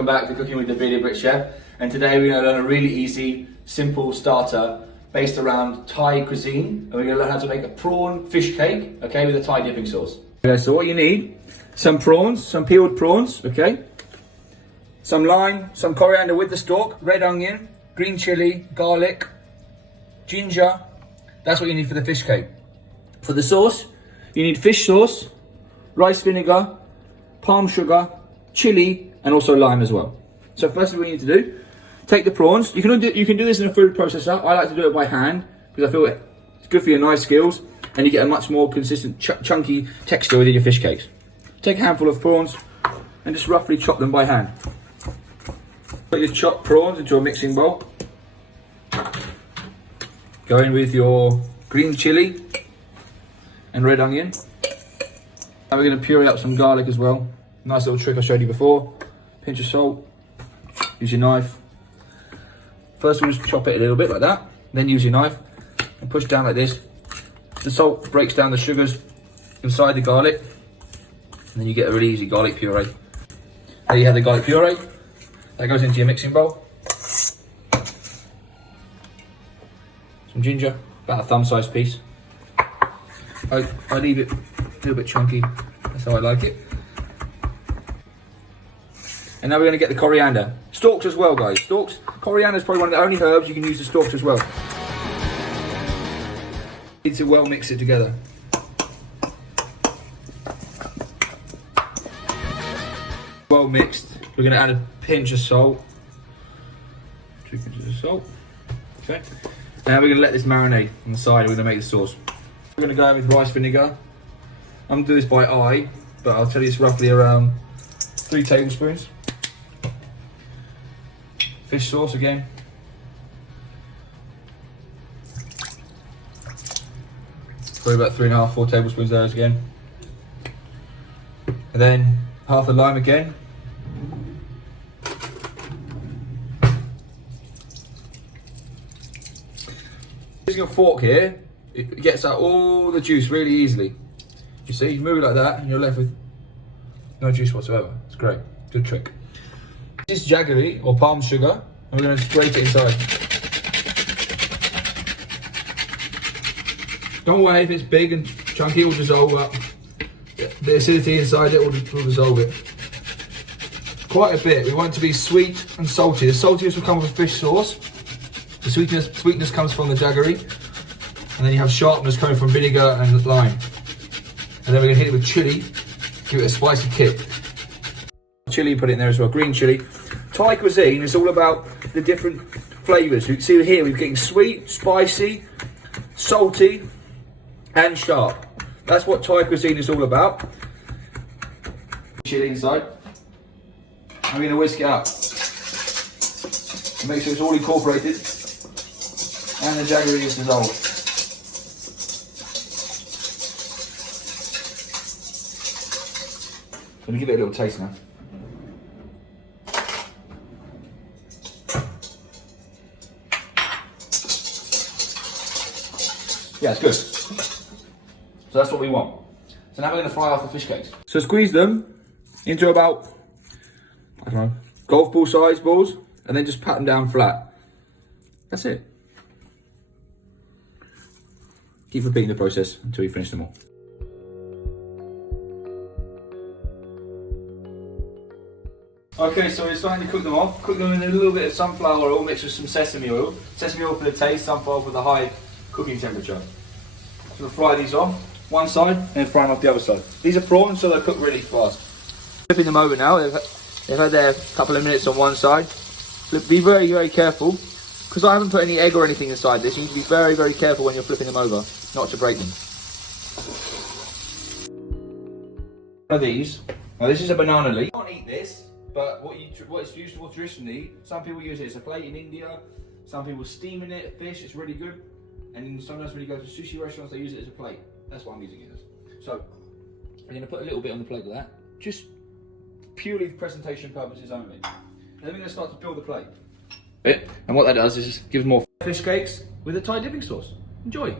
Welcome back to Cooking with the Brit Chef, and today we're going to learn a really easy, simple starter based around Thai cuisine, and we're going to learn how to make a prawn fish cake, okay, with a Thai dipping sauce. Okay, so what you need, some prawns, some peeled prawns, okay, some lime, some coriander with the stalk, red onion, green chili, garlic, ginger. That's what you need for the fish cake. For the sauce, you need fish sauce, rice vinegar, palm sugar, chili, and also lime as well. So firstly, what you need to do, take the prawns. You can do this in a food processor. I like to do it by hand because I feel it's good for your knife skills, and you get a much more consistent chunky texture within your fish cakes. Take a handful of prawns and just roughly chop them by hand. Put your chopped prawns into a mixing bowl. Go in with your green chili and red onion. Now we're going to puree up some garlic as well. Nice little trick I showed you before. Pinch of salt. Use your knife. First we'll just chop it a little bit like that. Then use your knife and push down like this. The salt breaks down the sugars inside the garlic, and then you get a really easy garlic puree. There you have the garlic puree. That goes into your mixing bowl. Some ginger, about a thumb-sized piece. I leave it a little bit chunky. That's how I like it. And now we're going to get the coriander. Stalks as well, guys. Stalks. Coriander is probably one of the only herbs you can use the stalks as well. Need to well mix it together. Well mixed. We're going to add a pinch of salt. 2 pinches of salt. Okay. Now we're going to let this marinate on the side. We're going to make the sauce. We're going to go in with rice vinegar. I'm going to do this by eye, but I'll tell you it's roughly around 3 tablespoons. Fish sauce again. Probably about 3.5, 4 tablespoons there again. And then half the lime again. Using a fork here, it gets out all the juice really easily. You see, you move it like that and you're left with no juice whatsoever. It's great, good trick. This is jaggery or palm sugar, and we're going to grate it inside. Don't worry if it's big and chunky, it will dissolve up. The acidity inside it will dissolve it. Quite a bit. We want it to be sweet and salty. The saltiness will come with fish sauce. The sweetness comes from the jaggery, and then you have sharpness coming from vinegar and lime. And then we're going to hit it with chili, give it a spicy kick. Chili, put it in there as well, green chili. Thai cuisine is all about the different flavours. You can see here we're getting sweet, spicy, salty, and sharp. That's what Thai cuisine is all about. Chili inside. I'm going to whisk it up. Make sure it's all incorporated and the jaggery is dissolved. Let me give it a little taste now. Yeah, it's good. So that's what we want. So now we're going to fry off the fish cakes. So squeeze them into about, I don't know, golf ball size balls, and then just pat them down flat. That's it. Keep repeating the process until you finish them all. Okay, so we're starting to cook them off. Cook them in a little bit of sunflower oil mixed with some sesame oil. Sesame oil for the taste, sunflower oil for the high cooking temperature. So we'll fry these off, one side, and then fry them off the other side. These are prawns, so they'll cook really fast. Flipping them over now. They've had their couple of minutes on one side. Be very, very careful, because I haven't put any egg or anything inside this. You need to be very, very careful when you're flipping them over, not to break them. One of these. Now this is a banana leaf. You can't eat this, but what it's used for traditionally, some people use it as a plate in India. Some people steam in it, fish. It's really good. And sometimes when you go to sushi restaurants, they use it as a plate. That's what I'm using it as. So I'm going to put a little bit on the plate of that, just purely for presentation purposes only. And then we're going to start to build the plate. And what that does is just gives more fish cakes with a Thai dipping sauce. Enjoy.